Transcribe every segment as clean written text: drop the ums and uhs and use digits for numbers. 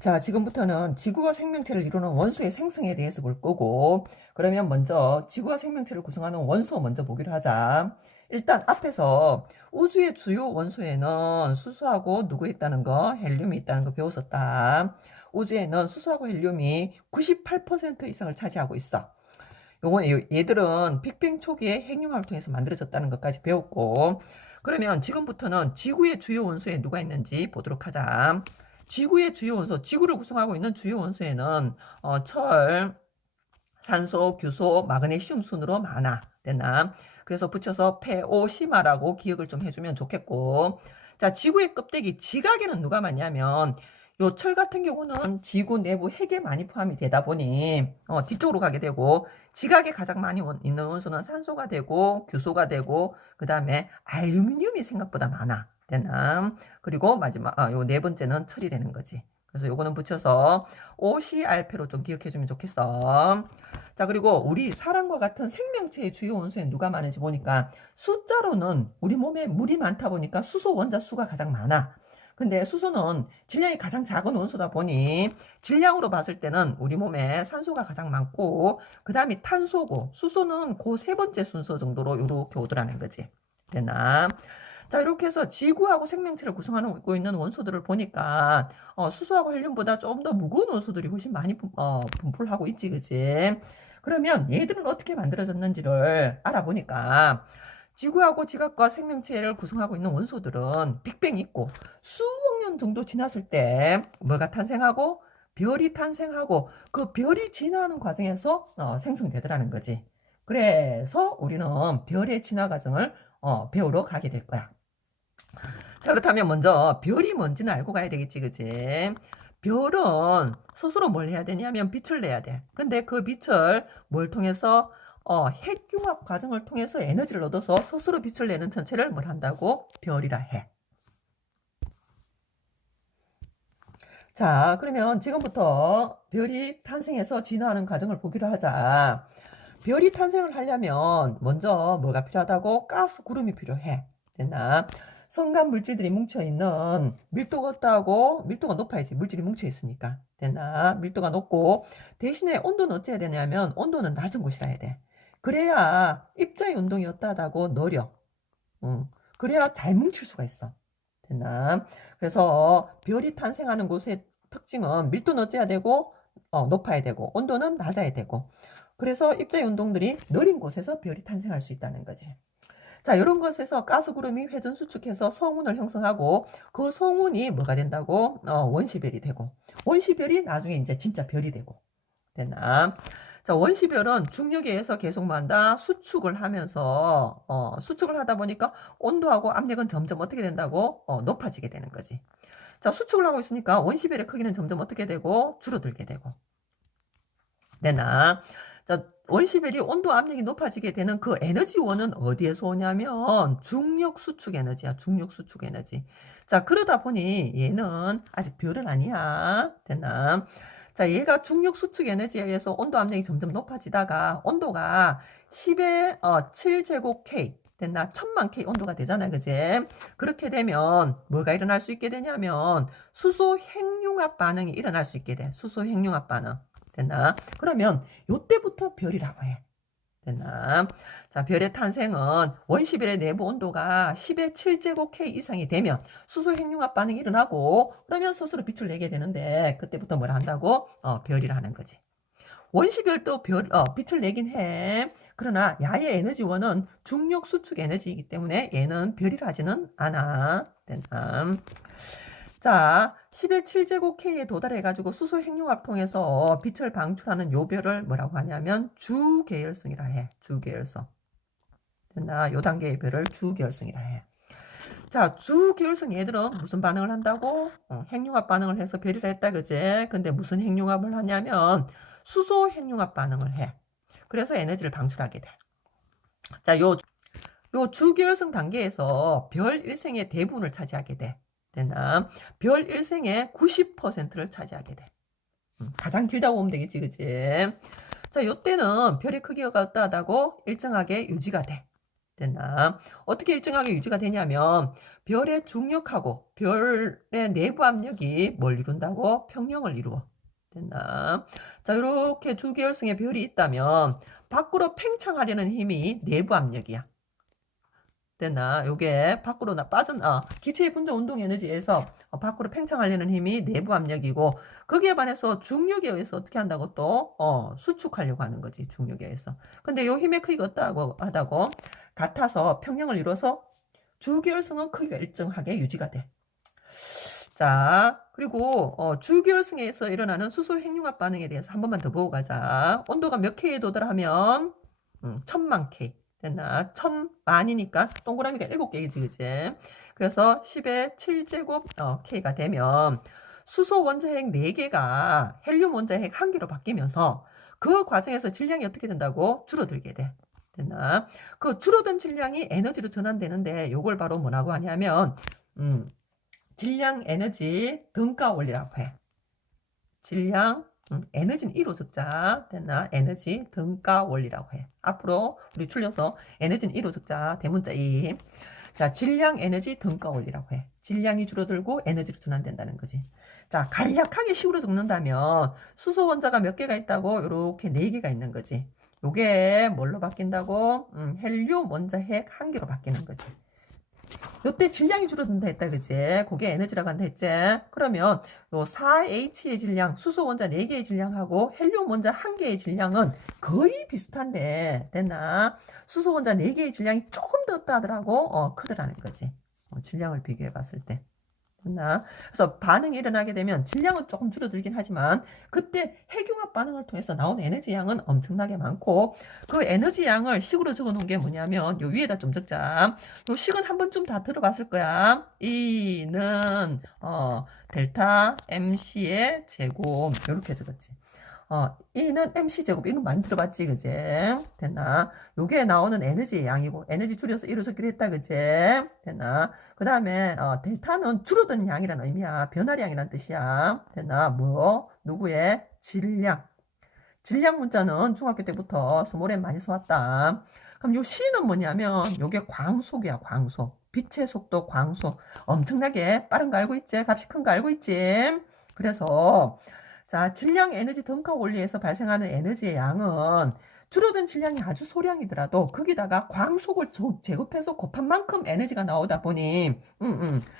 자, 지금부터는 지구와 생명체를 이루는 원소의 생성에 대해서 볼 거고, 그러면 먼저 지구와 생명체를 구성하는 원소 먼저 보기로 하자. 일단 앞에서 우주의 주요 원소에는 수소하고 누구 있다는 거, 헬륨이 있다는 거 배웠었다. 우주에는 수소하고 헬륨이 98% 이상을 차지하고 있어. 얘들은 빅뱅 초기에 핵융합을 통해서 만들어졌다는 것까지 배웠고, 그러면 지금부터는 지구의 주요 원소에 누가 있는지 보도록 하자. 지구의 주요 원소, 지구를 구성하고 있는 주요 원소에는 철, 산소, 규소, 마그네슘 순으로 많아. 됐나? 그래서 붙여서 페오시마라고 기억을 좀 해주면 좋겠고. 자, 지구의 껍데기, 지각에는 누가 많냐면 요 철 같은 경우는 지구 내부 핵에 많이 포함이 되다 보니 뒤쪽으로 가게 되고, 지각에 가장 많이 있는 원소는 산소가 되고 규소가 되고, 그 다음에 알루미늄이 생각보다 많아. 됐나? 그리고 마지막 요 네 번째는 철이 되는 거지. 그래서 요거는 붙여서 OCRP로 좀 기억해주면 좋겠어. 자, 그리고 우리 사람과 같은 생명체의 주요 원소에 누가 많은지 보니까 숫자로는 우리 몸에 물이 많다 보니까 수소 원자 수가 가장 많아. 근데 수소는 질량이 가장 작은 원소다 보니 질량으로 봤을 때는 우리 몸에 산소가 가장 많고, 그 다음이 탄소고, 수소는 그 세 번째 순서 정도로 이렇게 오더라는 거지. 되나? 자, 이렇게 해서 지구하고 생명체를 구성하고 있는 원소들을 보니까 수소하고 헬륨보다 좀 더 무거운 원소들이 훨씬 많이 분포를 하고 있지, 그지? 그러면 얘들은 어떻게 만들어졌는지를 알아보니까 지구하고 지각과 생명체를 구성하고 있는 원소들은 빅뱅이 있고 수억 년 정도 지났을 때 뭐가 탄생하고 별이 탄생하고 그 별이 진화하는 과정에서 생성되더라는 거지. 그래서 우리는 별의 진화 과정을 배우러 가게 될 거야. 자, 그렇다면 먼저 별이 뭔지는 알고 가야 되겠지, 그치? 별은 스스로 뭘 해야 되냐면 빛을 내야 돼. 근데 그 빛을 뭘 통해서 핵융합 과정을 통해서 에너지를 얻어서 스스로 빛을 내는 천체를 뭘 한다고? 별이라 해. 자, 그러면 지금부터 별이 탄생해서 진화하는 과정을 보기로 하자. 별이 탄생을 하려면 먼저 뭐가 필요하다고? 가스 구름이 필요해. 됐나? 성간 물질들이 뭉쳐있는 밀도가 없다고, 밀도가 높아야지. 물질이 뭉쳐있으니까. 됐나? 밀도가 높고, 대신에 온도는 어찌해야 되냐면 온도는 낮은 곳이라 해야 돼. 그래야 입자의 운동이 어떠하다고 느려. 그래야 잘 뭉칠 수가 있어. 됐나? 그래서 별이 탄생하는 곳의 특징은 밀도는 어찌해야 되고, 높아야 되고, 온도는 낮아야 되고, 그래서 입자의 운동들이 느린 곳에서 별이 탄생할 수 있다는 거지. 자, 이런 것에서 가스구름이 회전 수축해서 성운을 형성하고 그 성운이 뭐가 된다고? 원시별이 되고, 원시별이 나중에 이제 진짜 별이 되고. 됐나? 자, 원시별은 중력에 의해서 계속 만다 수축을 하면서 수축을 하다 보니까 온도하고 압력은 점점 어떻게 된다고? 높아지게 되는 거지. 자, 수축을 하고 있으니까 원시별의 크기는 점점 어떻게 되고? 줄어들게 되고. 되나? 자, 원시별이 온도 압력이 높아지게 되는 그 에너지원은 어디에서 오냐면 중력 수축 에너지야. 중력 수축 에너지. 자, 그러다 보니 얘는 아직 별은 아니야. 됐나? 자, 얘가 중력 수축 에너지에 의해서 온도 압력이 점점 높아지다가 온도가 10의 7제곱 K 됐나? 1000만 K 온도가 되잖아. 그지? 그렇게 되면 뭐가 일어날 수 있게 되냐면 수소 핵융합 반응이 일어날 수 있게 돼. 수소 핵융합 반응. 됐나? 그러면 요때부터 별이라고 해. 됐나? 자, 별의 탄생은 원시별의 내부 온도가 10의 7제곱 K 이상이 되면 수소 핵융합 반응이 일어나고, 그러면 스스로 빛을 내게 되는데 그때부터 뭘 한다고? 별이라 하는 거지. 원시별도 빛을 내긴 해. 그러나 야의 에너지원은 중력 수축 에너지이기 때문에 얘는 별이라 하지는 않아. 됐나? 자, 10의 7제곱 K에 도달해가지고 수소 핵융합 통해서 빛을 방출하는 요 별을 뭐라고 하냐면 주계열성이라 해. 주계열성. 됐나? 요 단계의 별을 주계열성이라 해. 자, 주계열성 얘들은 무슨 반응을 한다고? 핵융합 반응을 해서 별이라 했다, 그제? 근데 무슨 핵융합을 하냐면 수소 핵융합 반응을 해. 그래서 에너지를 방출하게 돼. 자, 요 주계열성 단계에서 별 일생의 대부분을 차지하게 돼. 됐나? 별 일생의 90%를 차지하게 돼. 가장 길다고 보면 되겠지, 그치? 자, 요때는 별의 크기가 어떠하다고 일정하게 유지가 돼. 됐나? 어떻게 일정하게 유지가 되냐면 별의 중력하고 별의 내부 압력이 뭘 이룬다고? 평형을 이루어. 됐나? 자, 이렇게 주기혈성의 별이 있다면 밖으로 팽창하려는 힘이 내부 압력이야. 됐나? 요게 밖으로 기체의 분자 운동 에너지에서 밖으로 팽창하려는 힘이 내부 압력이고, 거기에 반해서 중력에 의해서 어떻게 한다고 또 수축하려고 하는 거지. 중력에 의해서. 근데 요 힘의 크기가 어떠하고 하다고 같아서 평형을 이뤄서 주기혈성은 크기가 일정하게 유지가 돼. 자, 그리고 주기혈성에서 일어나는 수소 핵융합 반응에 대해서 한 번만 더 보고 가자. 온도가 몇 K에 도달하면 1000만 K. 됐나? 1000만이니까 동그라미가 7개이지, 그지? 그래서 10의 7제곱 K가 되면 수소 원자핵 4개가 헬륨 원자핵 1개로 바뀌면서 그 과정에서 질량이 어떻게 된다고? 줄어들게 돼. 됐나? 그 줄어든 질량이 에너지로 전환되는데 요걸 바로 뭐라고 하냐면 질량 에너지 등가 원리라고 해. 질량 에너지는 1호 적자. 됐나? 에너지 등가 원리라고 해. 앞으로 우리 줄여서 에너지는 1호 적자. 대문자 2. 자, 질량 에너지 등가 원리라고 해. 질량이 줄어들고 에너지로 전환된다는 거지. 자, 간략하게 식으로 적는다면 수소 원자가 몇 개가 있다고? 이렇게 4개가 있는 거지. 요게 뭘로 바뀐다고? 헬륨 원자핵 1개로 바뀌는 거지. 요때 질량이 줄어든다 했다, 그지? 그게 에너지라고 한다 했지? 그러면 요 4H의 질량, 수소 원자 4개의 질량하고 헬륨 원자 1개의 질량은 거의 비슷한데, 됐나? 수소 원자 4개의 질량이 조금 더 없다 하더라고, 크더라는 거지. 질량을 비교해 봤을 때. 됐나? 그래서 반응이 일어나게 되면 질량은 조금 줄어들긴 하지만 그때 핵융합 반응을 통해서 나오는 에너지 양은 엄청나게 많고, 그 에너지 양을 식으로 적어 놓은 게 뭐냐면 요 위에다 좀 적자. 요 식은 한 번쯤 다 들어봤을 거야. E는 델타 MC의 제곱 이렇게 적었지. E는 MC제곱. 이건 많이 들어봤지, 그지? 됐나? 요게 나오는 에너지의 양이고, 에너지 줄여서 1로 적기로 했다, 그지? 됐나? 그 다음에, 델타는 줄어든 양이라는 의미야. 변화량이란 뜻이야. 됐나? 뭐? 누구의? 질량. 질량 문자는 중학교 때부터 스몰에 많이 써왔다. 그럼 요 C는 뭐냐면, 요게 광속이야, 광속. 빛의 속도 광속. 엄청나게 빠른 거 알고 있지? 값이 큰 거 알고 있지? 그래서, 자, 질량 에너지 등가 원리에서 발생하는 에너지의 양은 줄어든 질량이 아주 소량이더라도 거기다가 광속을 제곱해서 곱한 만큼 에너지가 나오다 보니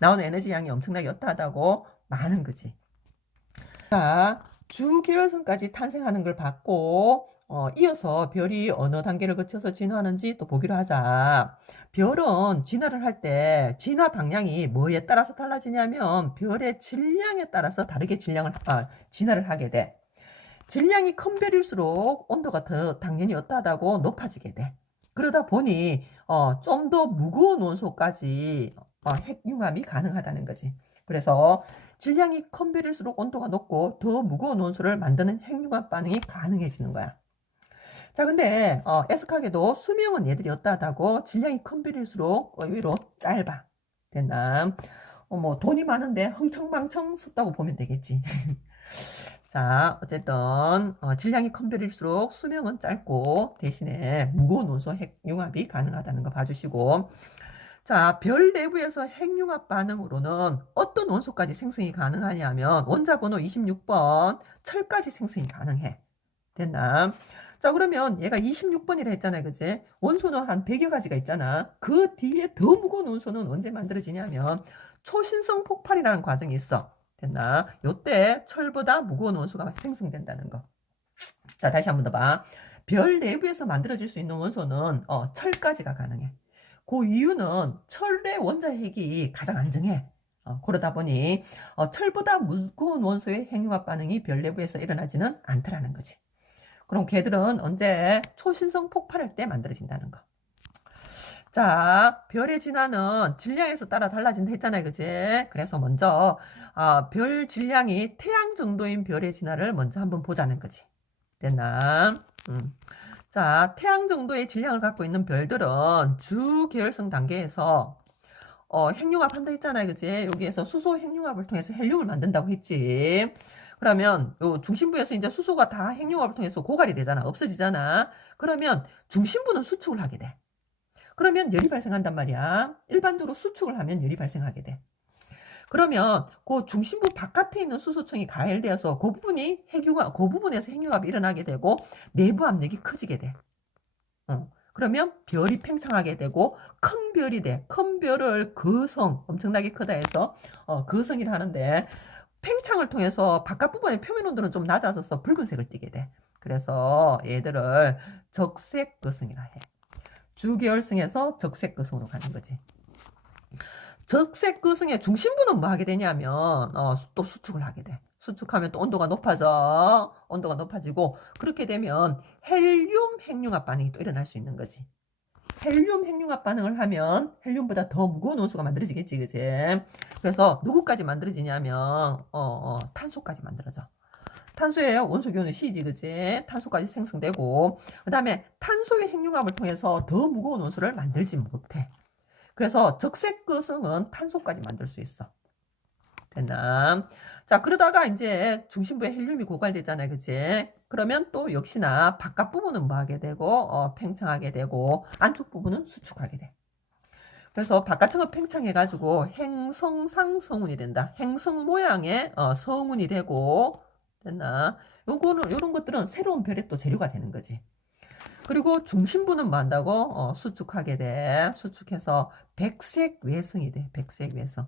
나오는 에너지 양이 엄청나게 여타하다고 많은 거지. 자, 주기혈성까지 탄생하는 걸 봤고 이어서 별이 어느 단계를 거쳐서 진화하는지 또 보기로 하자. 별은 진화를 할 때 진화 방향이 뭐에 따라서 달라지냐면 별의 질량에 따라서 다르게 진화를 하게 돼. 질량이 큰 별일수록 온도가 더 당연히 어떠하다고 높아지게 돼. 그러다 보니 좀 더 무거운 원소까지 핵융합이 가능하다는 거지. 그래서 질량이 큰 별일수록 온도가 높고 더 무거운 원소를 만드는 핵융합 반응이 가능해지는 거야. 자, 근데 애석하게도 수명은 얘들이 어떠하다고 질량이 큰 별일수록 의외로 짧아. 됐나? 뭐 돈이 많은데 흥청망청 썼다고 보면 되겠지. 자, 어쨌든 질량이 큰 별일수록 수명은 짧고 대신에 무거운 원소 핵융합이 가능하다는 거 봐주시고, 자, 별 내부에서 핵융합 반응으로는 어떤 원소까지 생성이 가능하냐면 원자번호 26번 철까지 생성이 가능해. 됐나? 자, 그러면 얘가 26번이라 했잖아요, 그지? 원소는 한 100여 가지가 있잖아. 그 뒤에 더 무거운 원소는 언제 만들어지냐면 초신성 폭발이라는 과정이 있어. 됐나? 요때 철보다 무거운 원소가 생성된다는 거. 자, 다시 한 번 더 봐. 별 내부에서 만들어질 수 있는 원소는 철까지가 가능해. 그 이유는 철의 원자핵이 가장 안정해. 그러다 보니 철보다 무거운 원소의 핵융합 반응이 별 내부에서 일어나지는 않더라는 거지. 그럼 걔들은 언제? 초신성 폭발할 때 만들어진다는 거. 자, 별의 진화는 질량에서 따라 달라진다 했잖아요, 그지? 그래서 먼저 별 질량이 태양 정도인 별의 진화를 먼저 한번 보자는 거지. 됐나? 자, 태양 정도의 질량을 갖고 있는 별들은 주계열성 단계에서 핵융합 한다 했잖아요, 그지? 여기에서 수소 핵융합을 통해서 헬륨을 만든다고 했지. 그러면 요 중심부에서 이제 수소가 다 핵융합을 통해서 고갈이 되잖아, 없어지잖아. 그러면 중심부는 수축을 하게 돼. 그러면 열이 발생한단 말이야. 일반적으로 수축을 하면 열이 발생하게 돼. 그러면 그 중심부 바깥에 있는 수소층이 가열되어서 그 부분이 그 부분에서 핵융합이 일어나게 되고 내부 압력이 커지게 돼. 그러면 별이 팽창하게 되고 큰 별이 돼. 큰 별을 거성, 엄청나게 크다 해서 거성이라 하는데, 팽창을 통해서 바깥 부분의 표면 온도는 좀 낮아져서 붉은색을 띠게 돼. 그래서 얘들을 적색거성이라 해. 주계열성에서 적색거성으로 가는 거지. 적색거성의 중심부는 뭐 하게 되냐면 또 수축을 하게 돼. 수축하면 또 온도가 높아져. 온도가 높아지고 그렇게 되면 헬륨 핵융합 반응이 또 일어날 수 있는 거지. 헬륨 핵융합 반응을 하면 헬륨보다 더 무거운 원소가 만들어지겠지, 그지? 그래서 누구까지 만들어지냐면 탄소까지 만들어져. 탄소의 원소 기호는 C지, 그지? 탄소까지 생성되고, 그 다음에 탄소의 핵융합을 통해서 더 무거운 원소를 만들지 못해. 그래서 적색거성은 탄소까지 만들 수 있어. 됐나? 자, 그러다가 이제 중심부에 헬륨이 고갈되잖아요, 그치? 그러면 또 역시나 바깥 부분은 뭐 하게 되고, 팽창하게 되고, 안쪽 부분은 수축하게 돼. 그래서 바깥층은 팽창해가지고 행성상 성운이 된다. 행성 모양의 성운이 되고, 됐나? 요런 것들은 새로운 별의 또 재료가 되는 거지. 그리고 중심부는 뭐 한다고? 수축하게 돼. 수축해서 백색 외성이 돼. 백색 외성.